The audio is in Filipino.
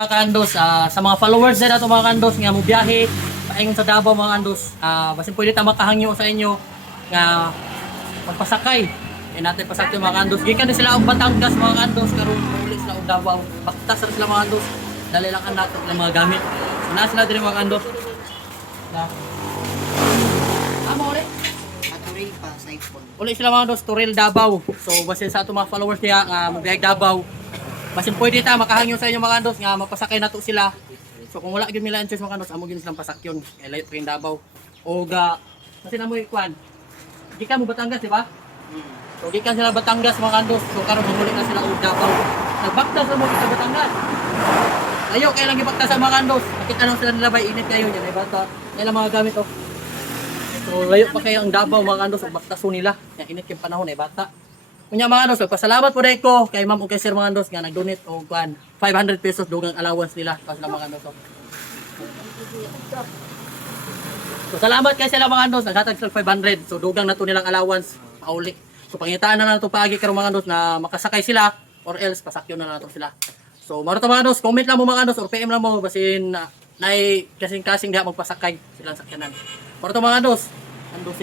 Mga kandos, sa mga followers din ato mga kandos nga mo biyahe paingon sa Davao mga kandos, basin pwede ta makahangyo sa inyo nga magpasakay. Natin pasakay mga kandos. Gikan din sila og Batangas mga kandos karon uli sila og Davao. Baktas ra sila mga kandos. Dali lang anak ng mga gamit. So na sila diri mga kandos. Na. Amo uli. Maturil pa sa iPhone. Uli sila mga kandos Turil Davao. So basin sa ato mga followers niya nga magbiyahe Davao. Basin pwede ta makahangyo sa inyo mga kandos nga mapasakay nato sila. So kung wala gyud nila interest mga kandos, amo gyud silang pasakyon. Kay layo pa yung Davao. O kasi na mo ikwan. Gikan mo Batangas, di ba? So gikan sila Batangas mga kandos. So karon mamuli na sila og Davao. Nagbaktas na mo sa Batangas. Layo kay lang gibaktas sa mga kandos. Nakita nang sila nila bay init kayo niya, ay bata. Nila mga gamit oh. So layo pa kayo ang Davao mga kandos, ug baktaso nila. Yang init kay panahon ay bata. Kunya mga kandos, pasalamat po ko kay ma'am ug kay sir mga kandos nga nag-donate og 500 pesos dugang allowance nila para sa mga kandos. So salamat kay sila mga kandos, naghatag sila 500. So dugang na to nilang allowance pauli. So pangitaan na nato paagi karong mga kandos na makasakay sila or else pasakyon na nato sila. So maro to mga kandos, comment lang mo mga kandos or PM lang mo basin nay kasing-kasing diha magpasakay silang sakyanan. Maro to mga kandos, kandos